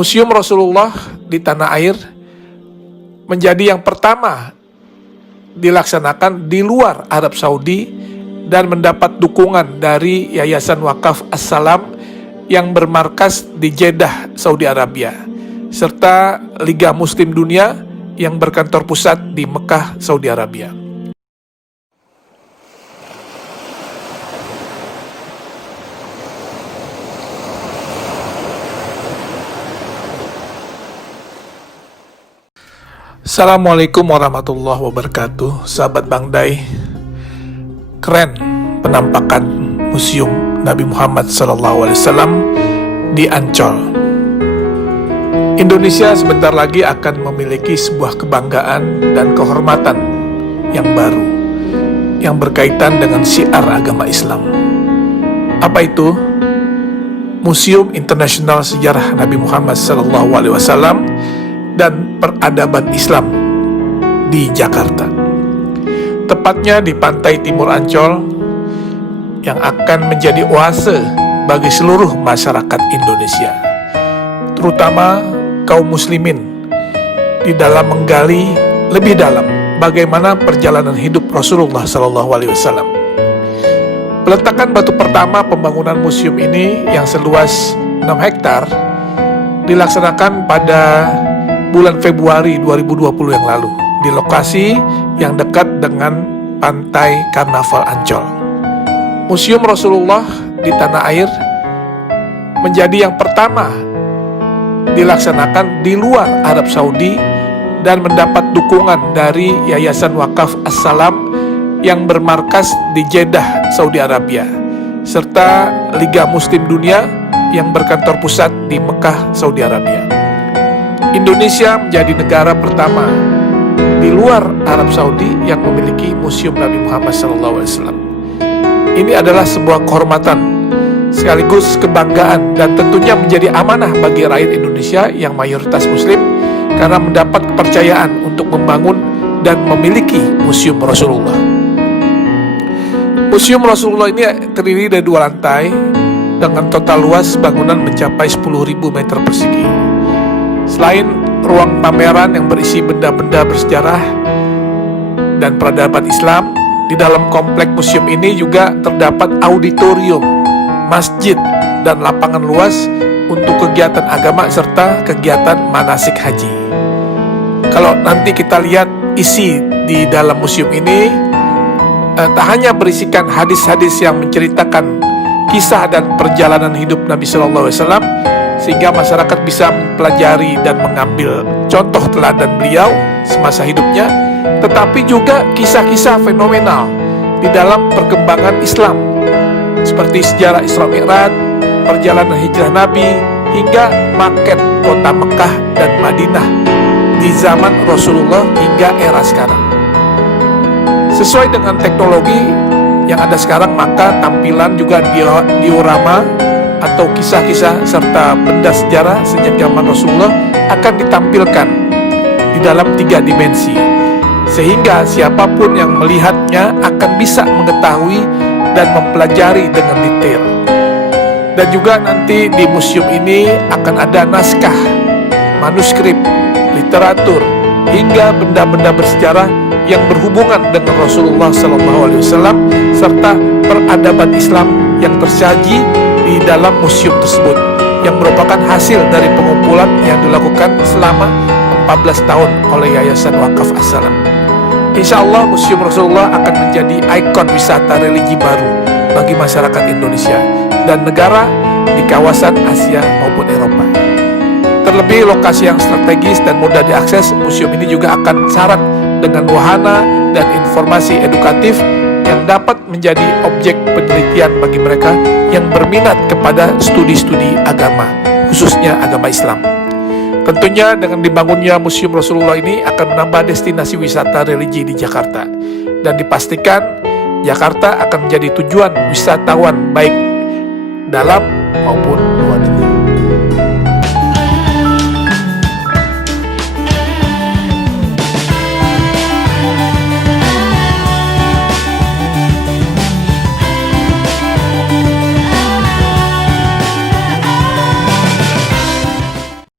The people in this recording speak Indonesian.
Museum Rasulullah di tanah air menjadi yang pertama dilaksanakan di luar Arab Saudi dan mendapat dukungan dari Yayasan Wakaf As-Salam yang bermarkas di Jeddah, Saudi Arabia, serta Liga Muslim Dunia yang berkantor pusat di Mekah, Saudi Arabia. Assalamualaikum warahmatullahi wabarakatuh. Sahabat Bang Dai, keren penampakan Museum Nabi Muhammad SAW di Ancol. Indonesia sebentar lagi akan memiliki sebuah kebanggaan dan kehormatan yang baru yang berkaitan dengan syiar agama Islam. Apa itu? Museum Internasional Sejarah Nabi Muhammad SAW dan Peradaban Islam di Jakarta, tepatnya di pantai timur Ancol yang akan menjadi oase bagi seluruh masyarakat Indonesia, terutama kaum muslimin, di dalam menggali lebih dalam bagaimana perjalanan hidup Rasulullah SAW. Peletakan batu pertama pembangunan museum ini yang seluas 6 hektar dilaksanakan pada bulan Februari 2020 yang lalu di lokasi yang dekat dengan pantai Karnaval Ancol. Museum Rasulullah di tanah air menjadi yang pertama dilaksanakan di luar Arab Saudi dan mendapat dukungan dari Yayasan Wakaf As-Salam yang bermarkas di Jeddah, Saudi Arabia, serta Liga Muslim Dunia yang berkantor pusat di Mekah, Saudi Arabia. Indonesia menjadi negara pertama di luar Arab Saudi yang memiliki Museum Nabi Muhammad SAW. Ini adalah sebuah kehormatan sekaligus kebanggaan dan tentunya menjadi amanah bagi rakyat Indonesia yang mayoritas Muslim karena mendapat kepercayaan untuk membangun dan memiliki Museum Rasulullah. Museum Rasulullah ini terdiri dari 2 lantai dengan total luas bangunan mencapai 10.000 meter persegi. Selain ruang pameran yang berisi benda-benda bersejarah dan peradaban Islam, di dalam komplek museum ini juga terdapat auditorium, masjid, dan lapangan luas untuk kegiatan agama serta kegiatan manasik haji. Kalau nanti kita lihat isi di dalam museum ini, tak hanya berisikan hadis-hadis yang menceritakan kisah dan perjalanan hidup Nabi SAW, sehingga masyarakat bisa mempelajari dan mengambil contoh teladan beliau semasa hidupnya, tetapi juga kisah-kisah fenomenal di dalam perkembangan Islam seperti sejarah Isra Mi'raj, perjalanan hijrah Nabi, hingga maket kota Mekah dan Madinah di zaman Rasulullah hingga era sekarang. Sesuai dengan teknologi yang ada sekarang, maka tampilan juga diorama atau kisah-kisah serta benda sejarah sejak zaman Rasulullah akan ditampilkan di dalam 3 dimensi, sehingga siapapun yang melihatnya akan bisa mengetahui dan mempelajari dengan detail. Dan juga nanti di museum ini akan ada naskah, manuskrip, literatur, hingga benda-benda bersejarah yang berhubungan dengan Rasulullah SAW serta peradaban Islam yang tersaji di dalam museum tersebut, yang merupakan hasil dari pengumpulan yang dilakukan selama 14 tahun oleh Yayasan Wakaf As-Salam. Insya Allah Museum Rasulullah akan menjadi ikon wisata religi baru bagi masyarakat Indonesia dan negara di kawasan Asia maupun Eropa. Terlebih lokasi yang strategis dan mudah diakses, museum ini juga akan syarat dengan wahana dan informasi edukatif yang dapat menjadi objek penelitian bagi mereka yang berminat kepada studi-studi agama, khususnya agama Islam. Tentunya dengan dibangunnya Museum Rasulullah ini akan menambah destinasi wisata religi di Jakarta, dan dipastikan Jakarta akan menjadi tujuan wisatawan baik dalam maupun